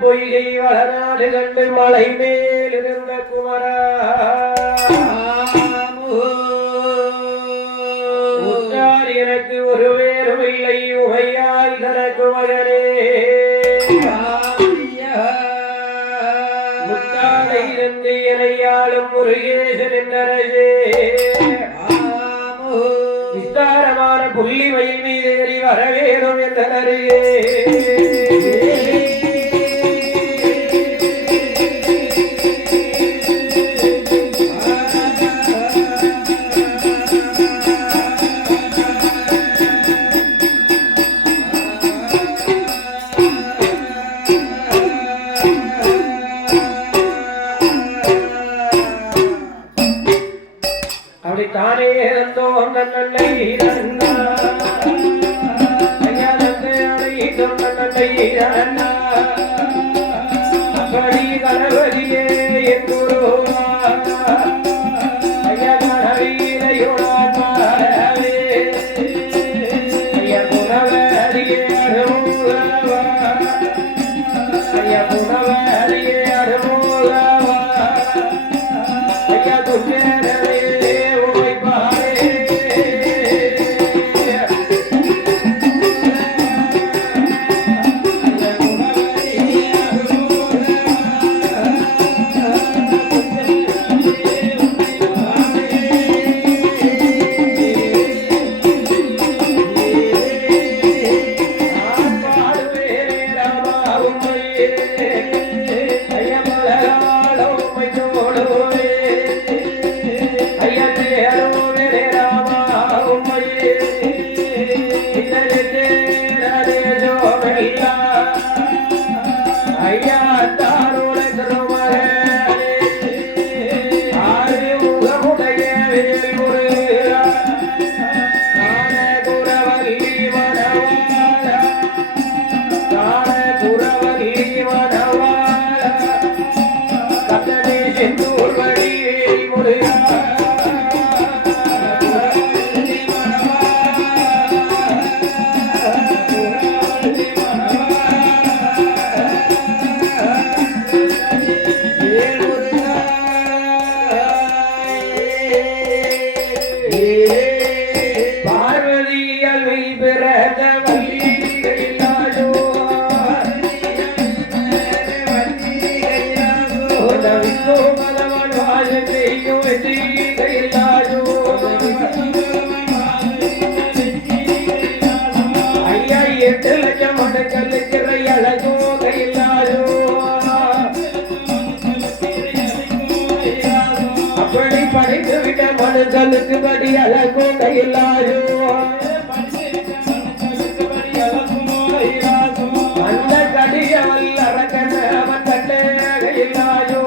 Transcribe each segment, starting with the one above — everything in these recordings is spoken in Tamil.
பொய்கை வளநாடு கண்டு மலை மேல் இருந்த குமரா உற்றார் எனக்கு ஒரு வேறும் இல்லை உமையாய் தனக்கு மகனே முத்தாடை இருந்து எனையாளும் முருகேசன் என்றே விஸ்தாரமான புள்ளி மயில் மீது ஏறி வரவேணும் என்றே தானே இருந்தோம் நன்னை அப்படி கணவதியே எங்குருவா ஐயா கணவீரையுணாவே ஐயா குணவரியே அருமுகவா ஐயா குணவரியே அருமுகவா ஐயா துஞ்சரவே படி அழகோ கையிலாயோ அந்த கடிய வல்லரக்கன அவன் கண்டே கையிலாயோ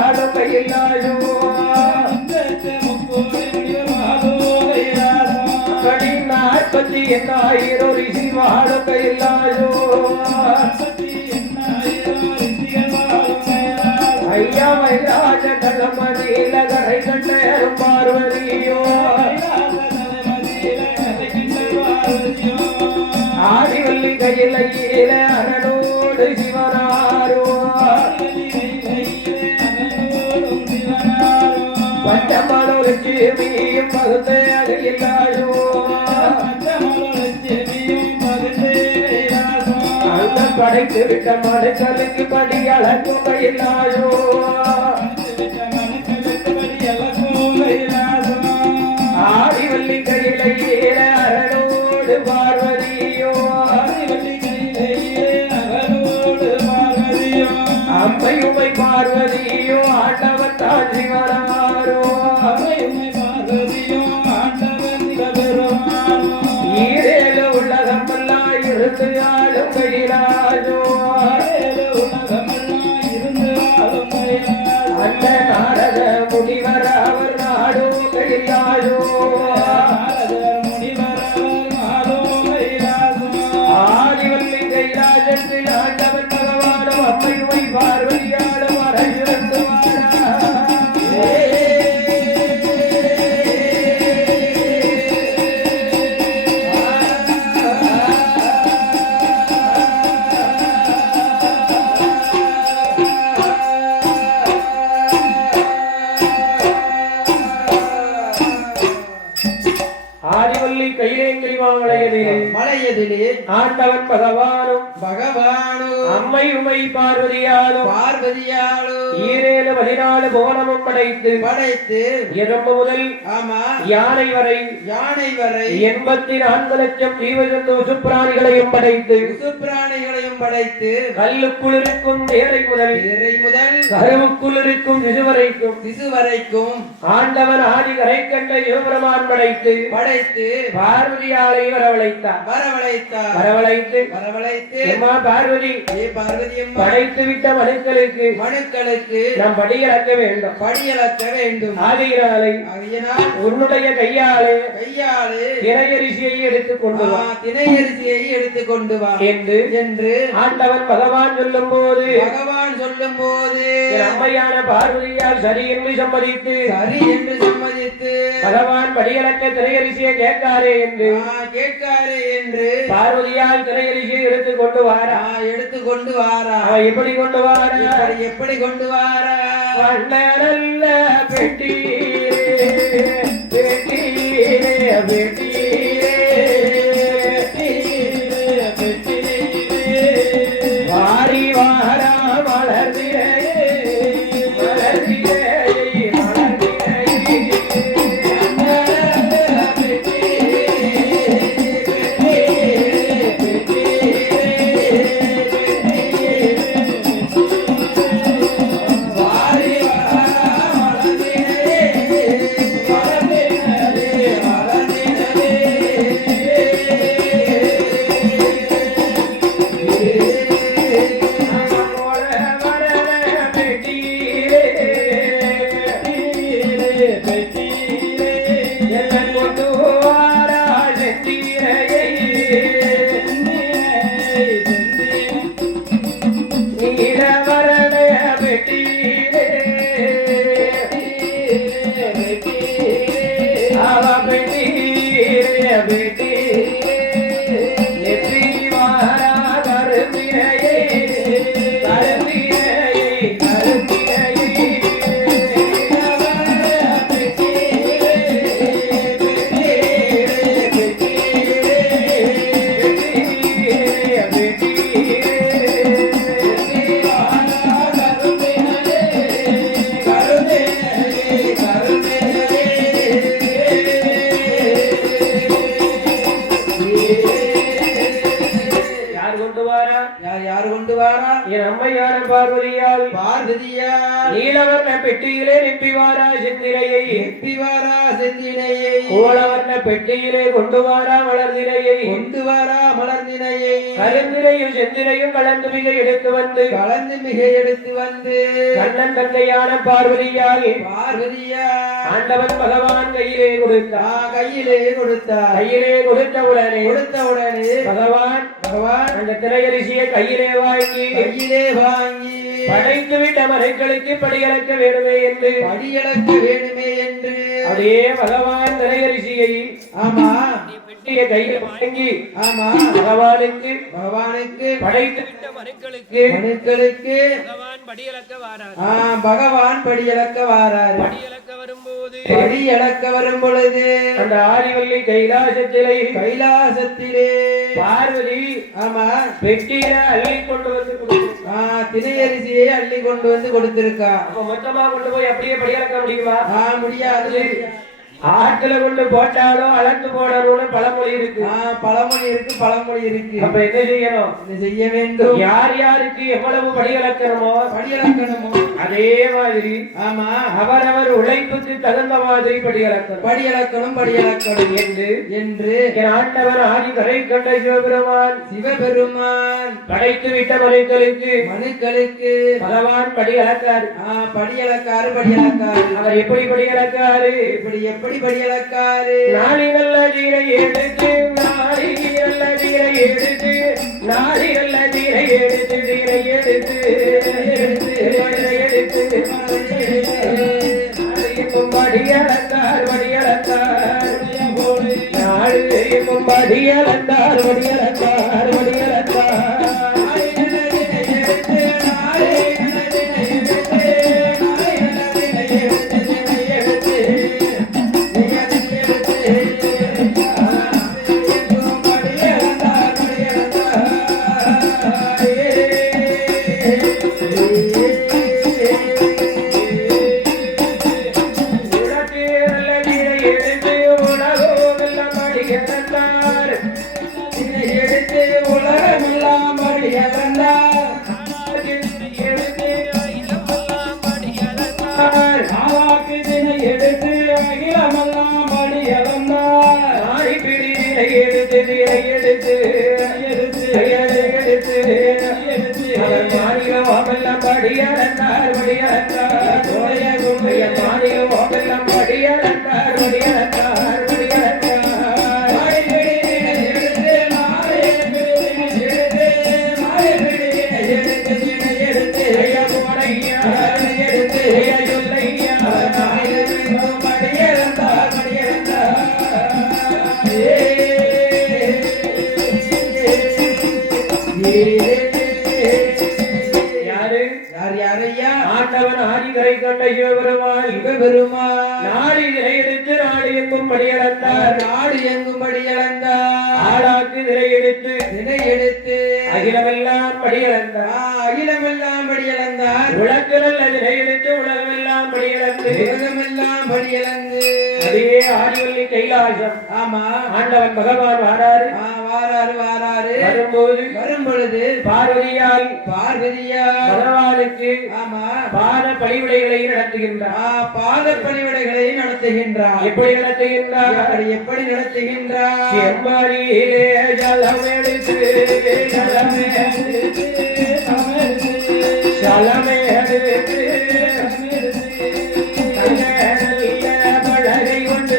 வாழும் கையில்லாயோ படி 48,000 ரிஷி வாழும் கையில்லாயோ ஐயா வைராஜ தளமதியில கரை கண்டேரும் பார்வதியோ ஆதிவல்லி கையில அரணோடு சிவனாரோ பஞ்சமலோலட்சுமியும் பகுத்து அகையில்லாயோ படைத்து விட்ட மனுக்களுக்கு படி அழகும் கையில்லாயோ ஆதிவல்லி கையில அரணோடு பார்வதியோ அம்மையுமை பார்வதியோ ஆண்டவன் தான் சிவனாரோ ஈரேழு உலகமெல்லாம் இருந்து ஆளும் கையிலாயோ அந்த நாரத முனிவர் அவர் நாடோ கையிலாயோ ஆதிவல்லி கைலாசத்தில் ஆண்டவன் பகவானும் அம்மையுமை பார்வதியாலும் அரையிருந்து ஆதிவல்லி கைலேங்கிரி மலையதிலே ஆண்டவன் பகவானும் அம்மை உமை பார்வதியாலும் ஈரேழு 14 புவனமும் படைத்து எறும்பு முதல் யானை வரை 84 லட்சம் ஜீவஜந்து சுப்பிராணிகளையும் படைத்து கல்லுக்குள் இருக்கும் தேரை முதல் கருவுக்குள் இருக்கும் சிசு வரைக்கும் ஆண்டவன் ஆதி கரை கண்ட சிவபெருமான் படைத்து பார்வதியாலை வரவழைத்து பார்வதி படைத்து விட்ட மனுக்களுக்கு நாம் படியளக்க வேண்டும் ஆதியினாலை உன்னுடைய கையாலே தினையரிசியை எடுத்துக் கொண்டு வா என்று ஆண்டவன் பகவான் சொல்லும் போது அம்மையான பார்வதியால் சரி என்று சம்மதித்து பகவான் படியளக்க தினையரிசியை கேட்காரே என்று பார்வதியால் தினையரிசியை எடுத்துக் கொண்டு வாரா எப்படி கொண்டு வாரா வண்ணரல்ல வாரி வாரா மலர்ந்திரே வர பார்வதியால் நீலவர்ண பெட்டியிலே நிப்பிவாரா செந்திரையை கோலவர்ண பெட்டியிலே கொண்டு வாரா மலர்திரையை கருந்திரையும் செந்திரையும் கலந்து மிக எடுத்து வந்து கண்ணன் தந்தையான பார்வதியால் ஆண்டவன் பகவான் கையிலே கொடுத்த உடனே பகவான் அந்த திரையரிசியை கையிலே வாங்கி படைத்து விட்ட மனைகளுக்கு படியளக்க வேணுமே என்று அதே பகவான் திரையரிசியை பெட்டிய கையில் வாங்கி பகவானுக்கு படைத்து விட்ட மனைகளுக்கு பகவான் படியளக்க வாரார் படியளக்க வரும் பொழுது அந்த ஆதிவள்ளி கைலாசத்திலே பார்வதி பெட்டியில அள்ளி கொண்டு வந்து திணையரிசியை அள்ளி கொண்டு வந்து கொடுத்திருக்கா. மொத்தமா கொண்டு போய் அப்படியே படியளக்க முடியுமா? முடியாது. ஆட்களை கொண்டு போட்டாலும் அளந்து போடணும்னு பழமொழி இருக்கு. அப்ப என்ன செய்யணும்? செய்ய வேண்டும். யார் யாருக்கு எவ்வளவு படியளக்கணுமோ அதே மாதிரி அவரவர் உழைப்புக்கு தகுந்த மாதிரி படியளக்கணும் என்று ஆண்டவர் ஆதி கரை கண்ட சிவபெருமான் படைத்து விட்ட மனுக்களுக்கு பகவான் படியளக்காரு. அவர் எப்படி படியளக்காரு? எப்படி படியளக்காரு? நாடி நல்ல ஜீரை எடுத்து படியளக்கார் நாடு எடுத்து நாடு எங்கும் படியளந்தார். ஆளாக்கு திரை எடுத்து அகிலமெல்லாம் படியளந்தார். உலகு நல்ல திரை எடுத்து உலகமெல்லாம் படியளந்து அதே ஆதிவள்ளி கைலாசம். ஆண்டவன் பகவான் வாராரு. வரும்பொழுது பார்வதியால் பகவானுக்கு பாத பணிவிடைகளை நடத்துகின்றார். எப்படி நடத்துகின்றார்? செம்பரியிலே ஜலம் எடுத்து பழகை கொண்டு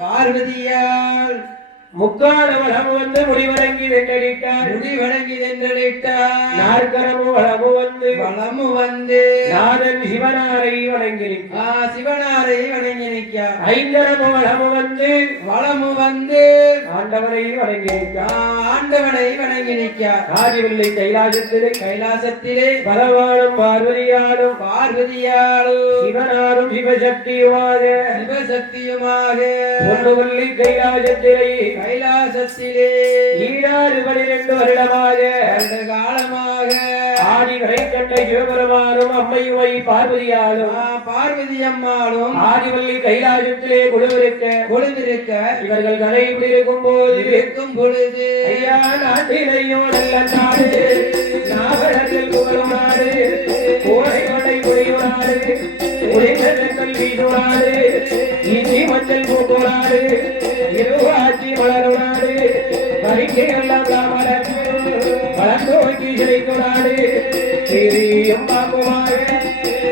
பார்வதியால் முக்கால வளமு வந்து முடிவடங்கி வென்றடித்தார் நாற்கரமு வளமு வந்து நாதன் சிவனாரை வணங்கி சிவனாரை வணங்கி நிற்க ஐங்கரமு வளமு வந்து ஆண்டவனை வணங்கி நிற்க ஆதிவில்லை கைலாசத்திலே பலவானும் பார்வதியாலும் சிவனாரும் சிவசக்தியுமாக ஒன்றுவில்லை கைலாசத்திலே ஈராறு 12 வருடமாக காலமாக ஆதிகளை கண்ட சிவபெருமானும் அம்மையுமை பார்வதி அம்மாளும் ஆதிவல்லி கைலாசத்திலே கொழுவிருக்க இவர்கள் கதை இருக்கும் பொழுது ஐயா நாட்டிலையும் நல்ல நாடு நாவலர்கள் புகழும் நாடு கோடை கொடை புரியும் நாடு உடைகள் வீசும் நாடு இஞ்சி மஞ்சள் பூக்கும் நாடு இருவாட்சி வளரும் நாடு பறிக்கை எல்லாம் வளர்ந்து வைக்கி செழிக்கும் நாடு சிறியும் பாக்குமாக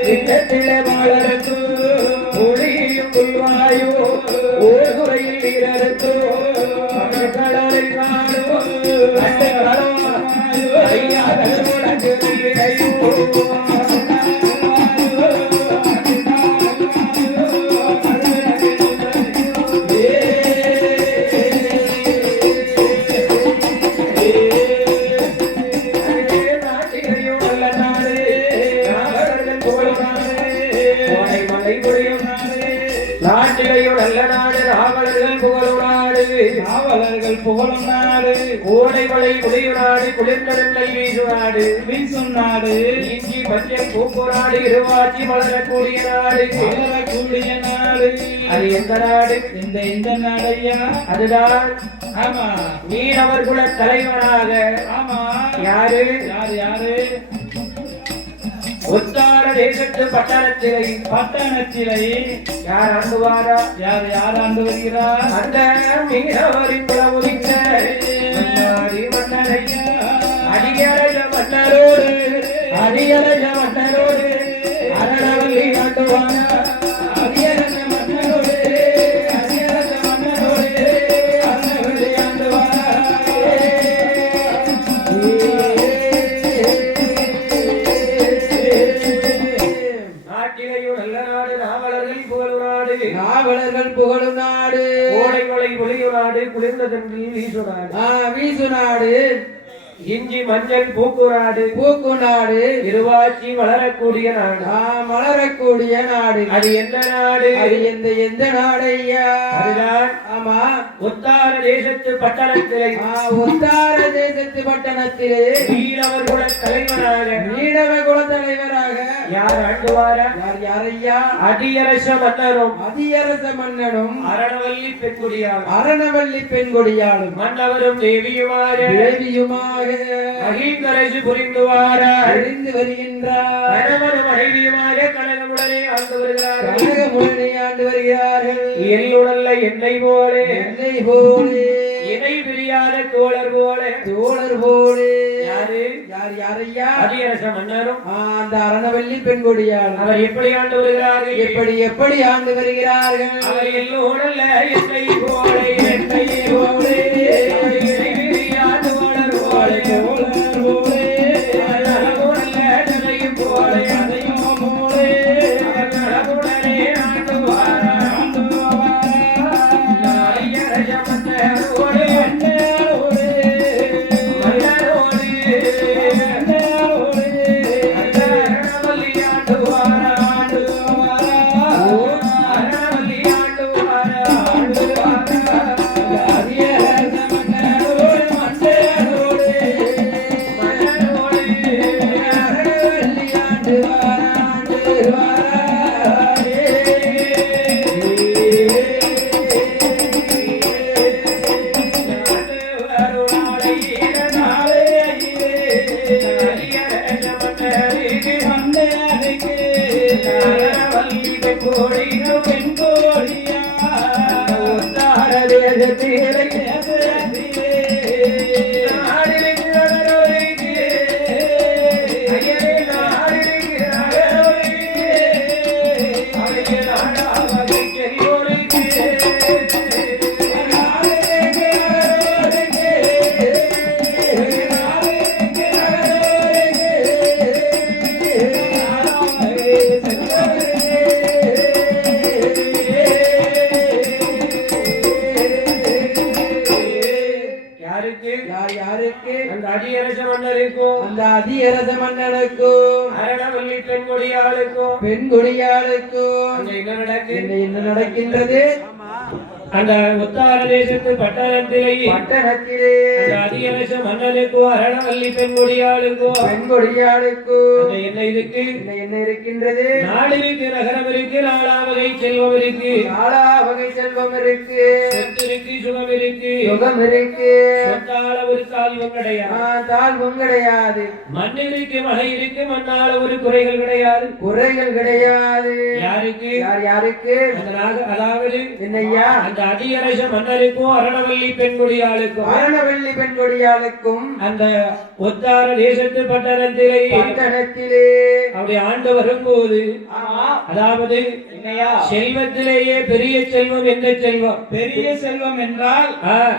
திட்டத்திலே வாழறக்கு ஒளியும் புல்வாயோ ஓர் குறையில் வீரருக்கு கடலை காணும் ஐயா நாட்டிலையும் நல்ல நாடு நாவலர்கள் புகழும் நாடு கோடைமலை குளியும் நாடு குளிர்ந்தெண்ணல் வீசும் நாடு இஞ்சி பச்சை பூக்கு நாடு இருவாட்சி வளரக்கூடிய நாடு அது எந்த நாடு இந்த நாடையா அதுதான் ஆமா மீனவர் குல தலைவனாக ஆமா யாரு உத்தார தேசத்து பட்டணத்திலே யார் ஆண்டுவாரா யார் ஆண்டு வருகிறார் அந்த மீனவரின் குலமுதிக்க மன்னரையா அடியரஜ மன்னரோடு அரணவல்லி ஆண்டுவாரா அடியரஜ மன்னரோடு அரணவல்லி ஆண்டுவாரா நாவலர்கள் புகழும் நாடு கோடைமலை பொழியும் நாடு குளிர்ந்ததென்றில் வீசு நாடு இஞ்சி மஞ்சள் பூக்கு நாடு இருவாட்சி வளரக்கூடிய நாடு அது எந்த நாடு அது எந்த நாடு ஐயா அதுதான் ஆமா உத்தார தேசத்து பட்டணத்திலே மீனவர் குல தலைவராக யார் ஆண்டுவாரா யார் ஐயா அதியரச மன்னனும் அரணவல்லி பெண்குடியாளும் மன்னவரும் தேவியுமாக மகிழ்ந்தரசு புரிந்து வருகின்றார் கனகமுடனே ஆண்டு வருகிறார்கள் எல்லுடல்ல என்னை போலே இணை பிரியாத தோழர் போலே யாரையா அதியரச மன்னரும் அந்த அரணவல்லி பெண்கொடியார் அவர் எப்படி ஆண்டு வருகிறார்கள் எப்படி ஆண்டு வருகிறார்கள் அவர் எல்லோடல்ல என்னை போலே இணை பிரியாத தோழர் போலே மன்னருக்கு மன்னருக்கு அரணவல்லி பெண்கோடியோ பெண்கோடியா உத்தார தேசத்திலே அந்த அதியரச மன்னனுக்கும் அரணவல்லி பெண்கொடியாளுக்கும் பெண்கொடியாளுக்கும் என்ன நடக்கின்றது? அந்த உத்தார தேசத்து பட்டணத்திலேயே அந்த அதியரச மன்னனுக்கும் அரணவல்லி பெண்கொடியாளுக்கும் என்ன இருக்கு? என்ன இருக்கின்றது? நாடு இருக்கு, நகரம் இருக்கு, நாலாவகை செல்வம் இருக்கு, நாலாவகை செல்வம் இருக்கு, சொத்து இருக்கு, சுகம் இருக்கு, சுகம் இருக்கு, சொத்தால ஒரு தாழ்வும் கிடையாது, தாழ்வும் கிடையாது, மண் இருக்கு, மழை இருக்கு, மண்ணால ஒரு குறைகள் கிடையாது, குறைகள் கிடையாது. யாருக்கு? யாருக்கு? அதாவது என்னையா? அந்த அதியரச மன்னருக்கும் அரணவல்லி பெண்கொடியாளுக்கும் அந்த ஒத்தார தேசத்து பட்டணத்திலே அப்படி ஆண்டு வரும்போது அதாவது செல்வத்திலேயே பெரிய செல்வம் எந்த செல்வம்? பெரிய செல்வம் என்றால்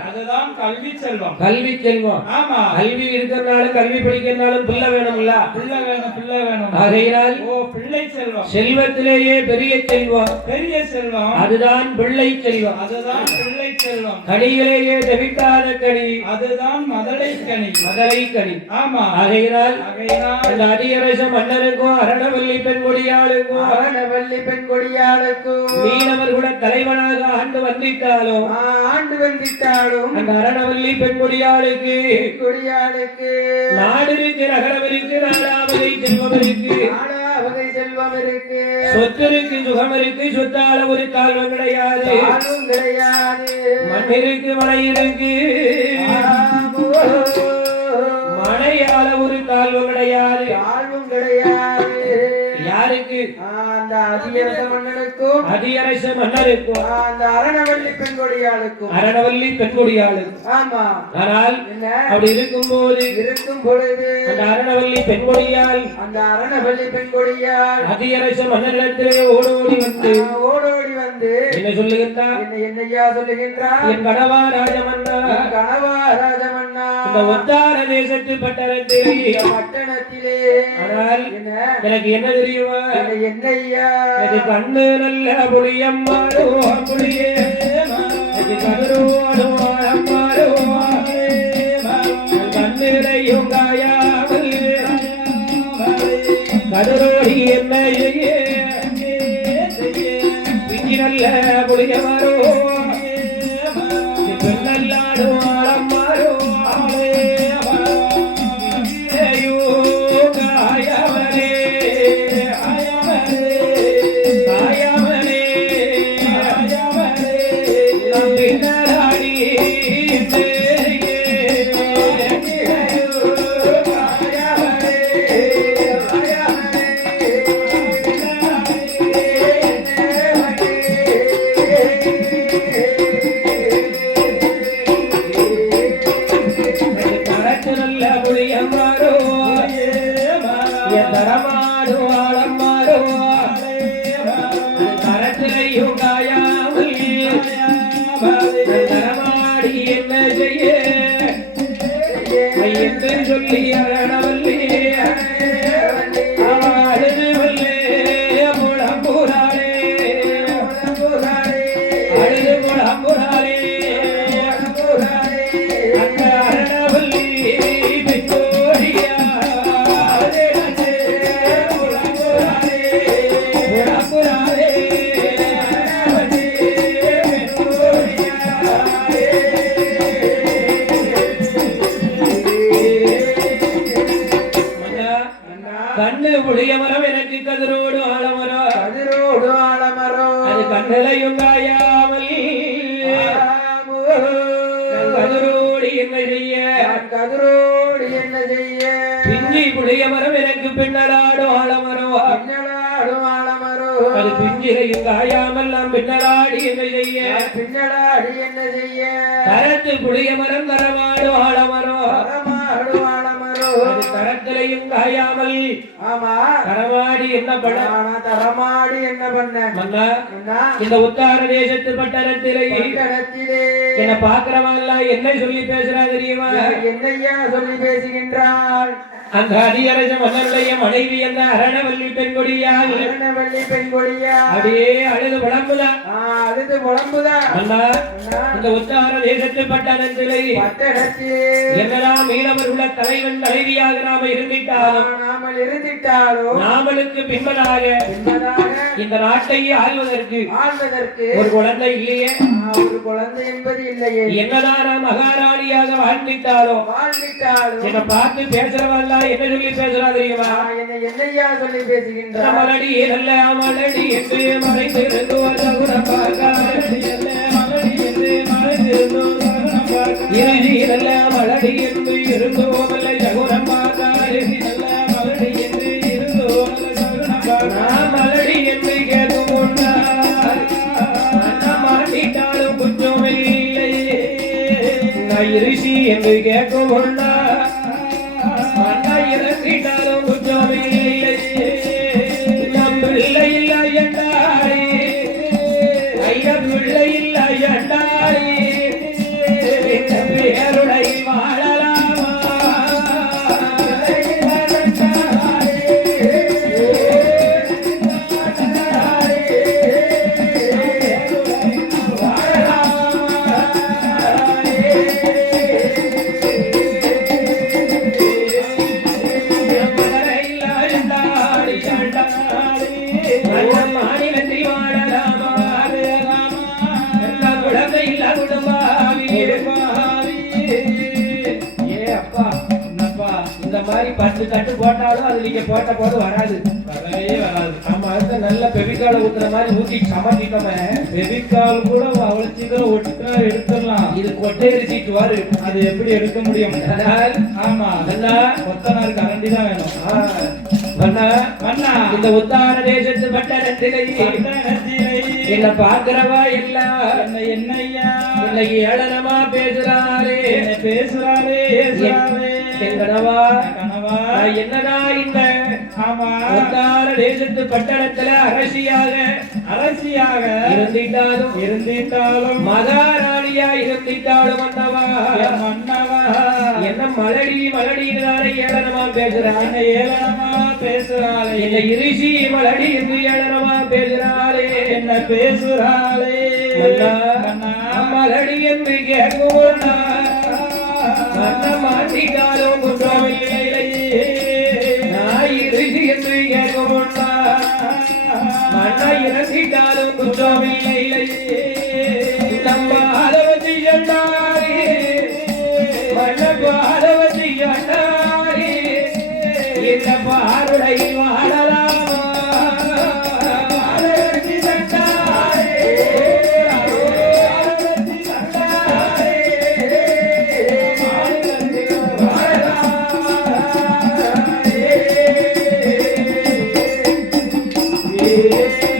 அதுதான் கல்வி செல்வம். கல்வி செல்வம். ஆமா, கல்வி இருக்கிறனால கல்வி படிக்கிறனாலும் பிள்ளை வேணும்ல, பிள்ளை வேணும். ஆகையினால் பிள்ளை செல்வம் செல்வத்திலேயே பெரிய செல்வம், பெரிய செல்வம் அதுதான் பிள்ளை செல்வம், அதுதான் பிள்ளை செல்வம். கனியிலேயே தவிக்காத கனி, அதுதான் மதலை கனி, மதலை கனி. ஆமா, ஆகையினால் அந்த அதியரச மன்னனுக்கும் அரணவல்லி பெண்கொடியாளுக்கும் மீனவர் கூட தலைவனாக ஆண்டு வந்திட்டாலும் அந்த அரணவல்லி பெண்கொடியாளுக்கு நாடு இருக்கு, நகரம் இருக்கு, நாலாவகை செல்வம் இருக்கு, சொத்து இருக்கு, சுகம் இருக்கு, சொத்தால ஒரு தாழ்வு கிடையாது, மண் இருக்கு, மழை இருக்கு, மழையால ஒரு தாழ்வு கிடையாது. யாருக்கு? அந்த அதியரச மன்னனுக்கும் அதியரச மன்னருக்கும் அந்த அரணவல்லி பெண்கொடியாளுக்கும் ஆமா. ஆனால் அப்படி இருக்கும் பொழுது அந்த அரணவல்லி பெண்கொடியால் அதியரச மன்னரிடத்திலே ஓடோடி வந்து என்ன சொல்லுகின்றார்? என்னையா சொல்லுகின்றார்? என் கணவா ராஜமன்னா, இந்த ஒத்தார தேசத்து பட்டணத்திலே ஆனால் எனக்கு என்ன தெரியுமா? என்னையா? எனக்கு கண்ணு நல்ல புளியம்மாரோ புளியே, எனக்கு கருவாடுவா அம்மாரோ, கண்ணிலையும் காயாமல் கதிரோடி என்ன பிஞ்சி நல்ல புளியமாரோ, பெண்ணல்லாடுவா அம்மாரோ, சொல்லி அரணவல்லி அழுது வல்லே முழம்புராளே, அழுது முழம்புராளே, அந்த அரணவல்லி பெண்கொடியா முழம்புராளே கண்ணு புளிய மரம் எனக்கு கதிரோடு ஆலமரம் அது கண்ணிலையும் காயாமல் கதிரோடு என்ன செய்ய இஞ்சி புளிய மரம் எனக்கு பின்னலாடும் ஆலமரம் பின்னலாடும் ஆலமரோ அது பிஞ்சிலையும் காயாமல் நாம் பின்னலாடி என்ன செய்ய பின்னலாடி என்ன செய்ய கரத்து புளிய மரம் தரமாடும் ஆலமரம் தரமாடும் ஆலமரோ அது கரத்திலையும் காயாமல் ஆமா தரமாடி என்ன பண்ண ஆனா தரமாடி என்ன பண்ண மன்னா அண்ணா, இந்த உத்தார தேசத்து பட்டணத்திலே பட்டணத்திலே என்ன பாக்குறவன் எல்லாம் என்ன சொல்லி பேசுறா தெரியுமா என்னையா சொல்லி பேசுகின்றாள் அந்த அதிகரச மன்னருடைய மனைவி என்ற அரணவல்லி பெண்கொடியால் வள்ளி பெண்கொடியா அப்படியே அழுது புலம்புதான் அழுது புலம்புதான் அண்ணா இந்த உத்தார தேசத்து பட்டணத்திலே பட்டணத்திலே என்னெல்லாம் மீனவர் உள்ள தலைவன் தலைவியாக நாம இருந்திட்டாலும் நாமல் இருந்திட்டாலும் நாமளுக்கு பின்பதாக என்பதாக இந்த நாட்டை ஆள்வதற்கு ஆள்வதற்கு ஒரு குழந்தை இல்லையே ஒரு குழந்தை என்பது இல்லையே என்னதான் நான் மகாராணியாக வாழ்ந்துட்டாலும் வாழ்ந்துட்டாலும் என்னை பார்த்து பேசுறவல்ல என்ன சொல்லி பேசுறா தெரியுமா என்னை என்னையா சொல்லி பேசுகின்றார் மலடி நல்ல மலடி என்று மறைந்திருந்து இறுதி நல்ல மலடி என்று இருந்தோமல்ல ஜகுரம் மலடி என்று கேட்கும் மாட்டிட்டாலும் குற்றம் இல்லை இறுதி என்று கேட்கும் இறங்கிட்டாலும் குற்றம் இல்லை நம் பிள்ளை இல்லை என்றாரே ஐயா பிள்ளை இல்லை என்றாரே பேருடை வாழலாமா பத்து தட்டு போட்டாலும் அது நீங்க போட்ட போது வராது வரவே வராது ஆமா அதுக்கு நல்ல பெபிக்கால ஊத்துற மாதிரி ஊத்தி சமத்திட்டோமே பெபிக்கால் கூட அவ்வளவு சீக்கிரம் ஒட்டுக்கா எடுத்துடலாம் இது கொட்டையரிசிட்டு வரு அது எப்படி எடுக்க முடியும் ஆமா அதெல்லாம் கொத்தனார் கரண்டி தான் வேணும் இந்த உத்தார தேசத்து பட்டணத்திலே என்ன பாக்குறவா எல்லாம் என்னையா இன்னைக்கு ஏளனமா பேசுறாரே கனவா என்னடா இந்த உத்தார தேசத்து பட்டணத்துல அரசியாக இருந்திட்டாலும் மகாராணியா இருந்திட்டாலும் மன்னவா என்ன மலடினாலே ஏளனமா பேசுறாளே என்ன இரிசி மலடி என்று ஏளனமா பேசுறாளே என்ன பேசுறாளே மலடி என்று கேட்கும் மாட்டிட்டாலும் குற்றமில்லை நான் இறுதி என்று கேட்கும் மன இறங்கிட்டாலும் குற்றமில்லை நம்ம ஆதவதி எண்ணாரி மன்னக்கு ஆதவதி எண்ணாரி இந்த பாருடை வாழலாமா Yeah.